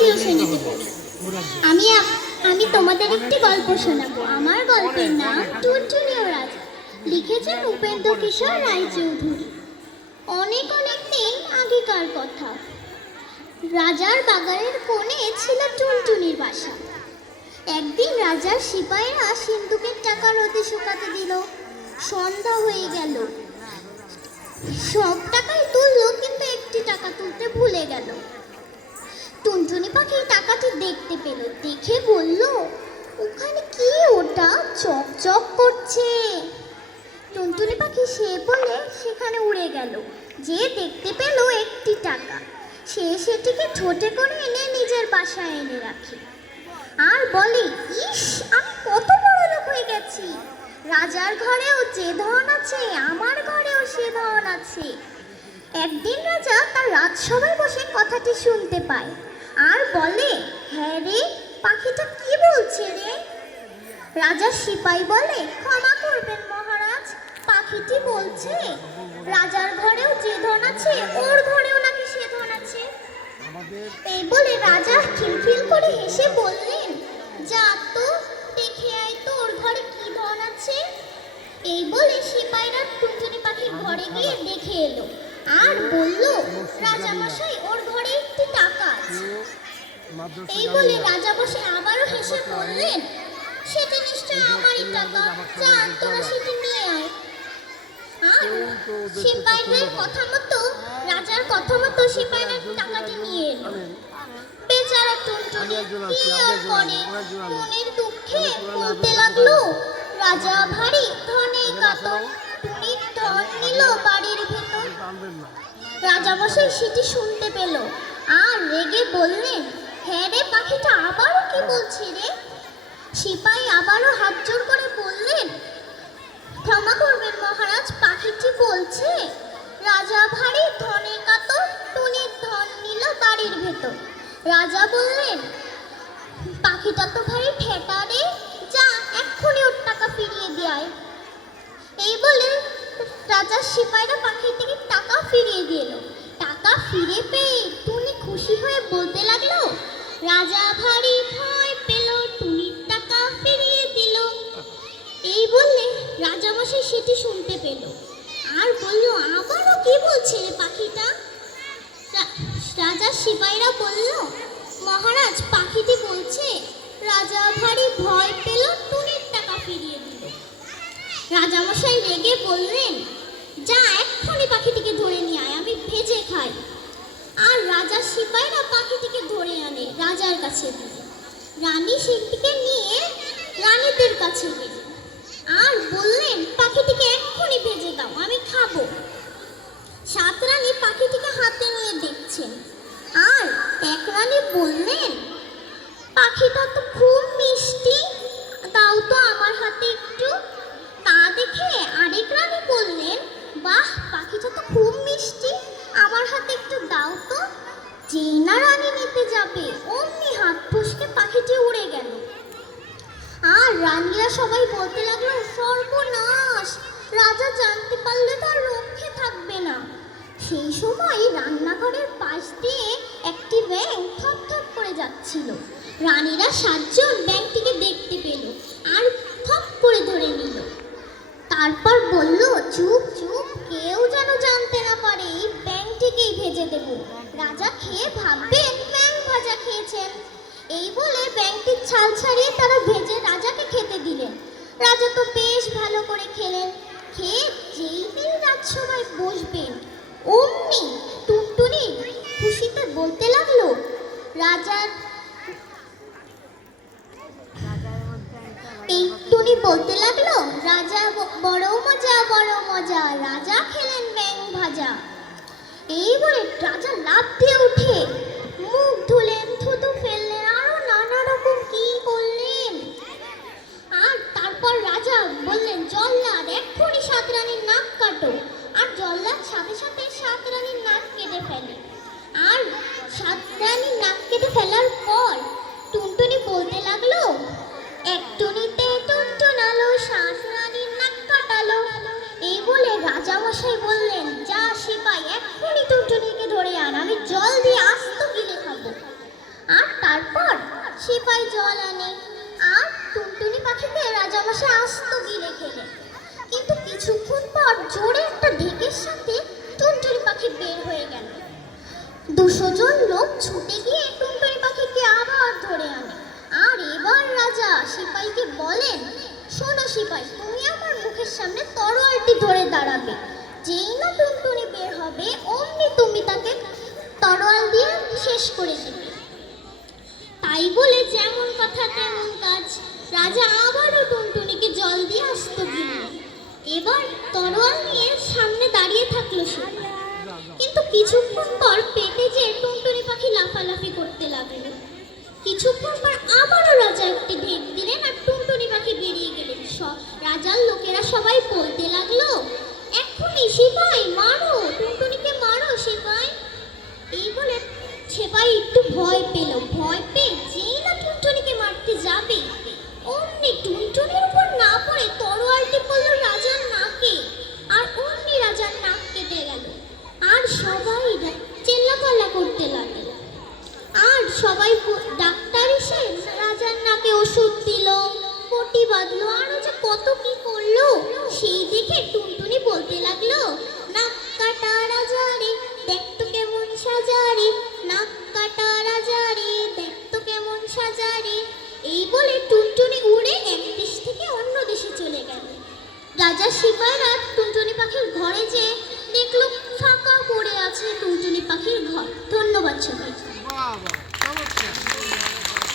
তৃতীয় শ্রেণীতে আমি আমি তোমাদের একটি গল্প শোনাবো। আমার গল্পের নাম টুনটুনিও রাজা। লিখেছেন উপেন্দ্র কিশোর রায়চৌধুরী। অনেক অনেক দিন আগেকার কথা। রাজার বাগানের কোণে ছিল টুনটুনির বাসা। একদিন রাজার সিপাহীরা সিন্ধুকের টাকা রোদে শুকাতে দিল। সন্ধ্যা হয়ে গেল। সব টাকাই তুললো, কিন্তু একটি টাকা তুলতে ভুলে গেল। টুনটুনি পাখি টাকাটি দেখতে পেল, দেখে বলল, ওখানে কি ওটা? চকচক করছে। টুনটুনি পাখি সে বলে, সেখানে উড়ে গেল। যে দেখতে পেল একটি টাকা, সে সেটিকে ঠোঁটে করে এনে নিজের বাসায় এনে রাখে। আর বলে, ইস, আমি কত বড় লোক হয়ে গেছি। রাজার ঘরেও যে ধন আছে, আমার ঘরেও সে ধন আছে। একদিন রাজা তার রাজসভায় বসে কথাটি শুনতে পায়। আর বলে হ্যাঁ রে, পাখিটা কি বলছে রে? রাজার সিপাই বলে, ক্ষমা করবেন মহারাজ, পাখিটি বলছে, রাজার ঘরেও যে ধন আছে, ওর ঘরেও নাকি সে ধন আছে। এই বলে রাজা খিলখিল করে হেসে বললেন, যা তো, দেখে আয় তো ওর ঘরে কি ধন আছে। এই বলে সিপাইরা টুনটুনি পাখির ঘরে গিয়ে দেখে এলো। আর বলল, রাজামশাই, ওর ঘরে এই বলে রাজা বসে আবারও হেসে বললেন সেটা নিশ্চয় আমারই টাকা যা তোরা সেটা নিয়ে আয়। আর সিপাইদের কথা মতো রাজার কথা মতো সিপাইরা টাকাটি নিয়ে এলো। বেচারা টুনটুনি কি আর করে? মনের দুঃখে বলতে লাগল রাজা ভারী ধনে কাতর টুনির ধন নিল বাড়ির ভেতর। রাজামশাই সেটি শুনতে পেল। আর রেগে বললেন হ্যাঁ রে পাখিটা, আবারও কি বলছে রে? সিপাই আবারও হাত জোর করে বললেন, ক্ষমা করবেন মহারাজ, পাখিটি বলছে, রাজা ভারী ধনে কাতর, টুনির ধন নিল বাড়ির ভেতর। রাজা বললেন, পাখিটা তো ভারী ঠেকা রে, যা এক্ষুনি ওর টাকা ফিরিয়ে দেয় এই বলে রাজার সিপাহীরা পাখির টাকা ফিরিয়ে দিল টাকা ফিরে পেয়ে টুনি খুশি হয়ে বলতে লাগল রাজা ভারী ভয় পেল টুনির টাকা ফিরিয়ে দিল। এই বললে রাজামশাই সেটি শুনতে পেল। আর বলল, আবারও কি বলছে পাখিটা? রাজার সিপাহীরা বলল, মহারাজ, পাখিটি বলছে, রাজা ভারী ভয় পেল, টুনির টাকা ফিরিয়ে দিল। রাজামশাই রেগে বললেন, যা এক্ষুনি পাখিটিকে ধরে নিয়ে আয়, আমি ভেজে খাই। আর রাজার সিপাহীরা পাখিটিকে ধরে আনে রাজার কাছে দিয়ে। রানী সেটিকে নিয়ে রানীদের কাছে গেল। আর বললেন, পাখিটিকে এক্ষুনি ভেজে দাও, আমি খাব। সাত রানী পাখিটিকে হাতে নিয়ে দেখছেন। আর এক রানী বললেন, পাখিটা তো খুব যেই না নিতে যাবে। অমনি হাত ফসকে পাখিটি উড়ে গেল। আর রানীরা সবাই বলতে লাগল, সর্বনাশ! রাজা জানতে পারলে তার রক্ষে থাকবে না। সেই সময় রান্নাঘরের পাশ দিয়ে একটি ব্যাংক থপ করে যাচ্ছিল। রানীরা সাতজন ব্যাংকটিকে ছাল ছাড়িয়ে তারা ভেজে রাজাকে খেতে দিলেন। রাজা তো বেশ ভালো করে খেলেন। খেয়ে যেই দিন রাজসভায় বসবেন, অমনি টুনটুনি খুশিতে বলতে লাগল, রাজার টুনি বলতে লাগল, রাজা বড় মজা বড় মজা, রাজা খেলেন ব্যাং ভাজা। এই বলে রাজা লাফ দিয়ে উঠে প্রহ্লাদ সাথে সাথে সাত রানীর নাক কেটে ফেলে। আর সাত রানীর নাক কেটে ফেলার পর টুনটুনি বলতে লাগল, এক টুনিতে টুনটুনালো সাত রানীর নাক কাটালো। এই বলে রাজা মশাই বললেন, যা সিপাই, এক্ষুনি টুনটুনিকে ধরে আন, আমি জল দিয়ে আস্ত গিলে খাব। আর তারপর সিপাই জল আনে। বলেন, শোনো সিপাই, তুমি আমার মুখের সামনে তরোয়ালটি ধরে দাঁড়াবে। যেই না টুনটুনি বের হবে, অমনি তুমি তাকে তরোয়াল দিয়ে শেষ করে দেবে। তাই বলে যেমন কথা তেমন কাজ, রাজা আবারও টুনটুনিকে জল দিয়ে আসত গিলল এবার তরোয়াল নিয়ে সামনে দাঁড়িয়ে থাকল সে। কিন্তু কিছুক্ষণ পর পেটে যে ভয় পেল, ভয় পেয়ে যেই না টুনটুনিকে মারতে যাবে, অমনি টুনটুনির উপর না পড়ে তরোয়ালটি পড়ল রাজার নাকে, আর অমনি রাজার নাক কেটে গেল। আর সবাই চেল্লাপাল্লা করতে লাগল। আর সবাই ডাক্তার এসে রাজার নাকে ওষুধ দিল, পটি বাঁধলো আরও যে কত কি করল, সেই দেখে টুনটুনি বলতে লাগল পাখির ঘর। ধন্যবাদ সবাই